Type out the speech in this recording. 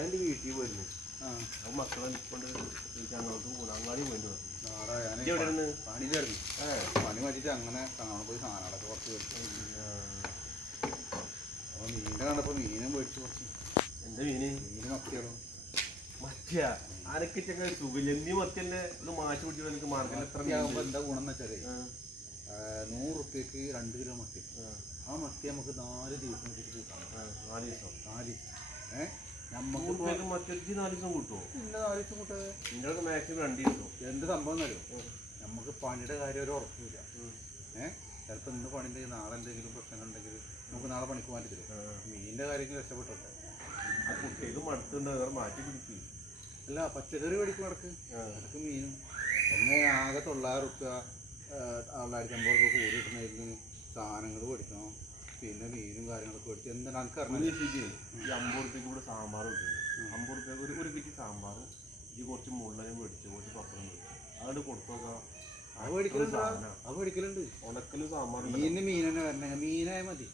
ഞാൻ എൻ്റെ വീട്ടിൽ പോയിരുന്നു. അത് മക്കളെ കൊണ്ട് ഞങ്ങൾക്ക് അങ്ങാടി പോയിട്ട് വന്നു. പണിയിലായിരുന്നു. പണി മാറ്റിയിട്ട് അങ്ങനെ കാണാൻ പോയി സാധനങ്ങളൊക്കെ കുറച്ച് മേടിച്ചു. അപ്പോൾ മീനിൻ്റെ കണ്ടപ്പോൾ മീനും മേടിച്ചു കുറച്ച്. എന്താ മീന്? മത്തിയാണോ? മത്തിയ അനക്ക് ചെങ്ങ സുഖില്ല. നീ മത്തിയല്ലേ ഇത് മാറ്റി പിടിച്ചു എനിക്ക് മാർക്കറ്റിൽ എത്ര ആകുമ്പോൾ എന്താ ഗുണം എന്ന് വെച്ചാൽ 100 റുപ്യക്ക് 2 കിലോ മത്തി. ആ മത്തി നമുക്ക് 4 ദിവസം വെച്ചിട്ട് കൂട്ടാം. 4 ദിവസം. 4 നമുക്ക് മത്തി 4 ദിവസം കൂട്ടുമോ? ഇല്ല, 4 ദിവസം കൂട്ടേ. നിങ്ങൾക്ക് മാക്സിമം 2 ദിവസം. എന്ത് സംഭവം എന്നറിയോ, നമുക്ക് പണിയുടെ കാര്യം ഒരു ഉറപ്പില്ല. ചിലപ്പോൾ ഇന്ന് പണി ഉണ്ടെങ്കിൽ നാളെ എന്തെങ്കിലും പ്രശ്നങ്ങളുണ്ടെങ്കിൽ നമുക്ക് നാളെ പണിക്ക് മാറ്റി തരും. മീനിൻ്റെ കാര്യത്തിൽ രക്ഷപ്പെട്ടോട്ടെ. ആ കുട്ടികൾക്ക് മടുത്തുണ്ട്, വേറെ മാറ്റി പിടിക്കും. അല്ല, പച്ചക്കറി മേടിക്കും ഇടക്ക്. ഇടക്ക് മീനും എന്നെ ആകെ 900 റുപ്യ 950 രൂപ കൂടി കിട്ടുന്നതിന് സാധനങ്ങൾ മേടിക്കണം. പിന്നെ മീനും കാര്യങ്ങളൊക്കെ മേടിച്ച് എന്താണ് എനിക്കറിയാം. ഈ 50 റുപ്യക്ക് കൂടെ സാമ്പാർ കിട്ടുന്നുണ്ട്. 50 റുപ്യക്ക് ഒരു കിറ്റ് സാമ്പാറും ഈ കുറച്ച് മുള്ളനും മേടിച്ചു, കുറച്ച് പപ്പടം മേടിച്ചു, അതുകൊണ്ട് കൊടുത്തോക്കാം. അത് മേടിക്കലുണ്ട്. ഉണക്കലും സാമ്പാറും മീൻ തന്നെ വരണേ. മീനായ മതി.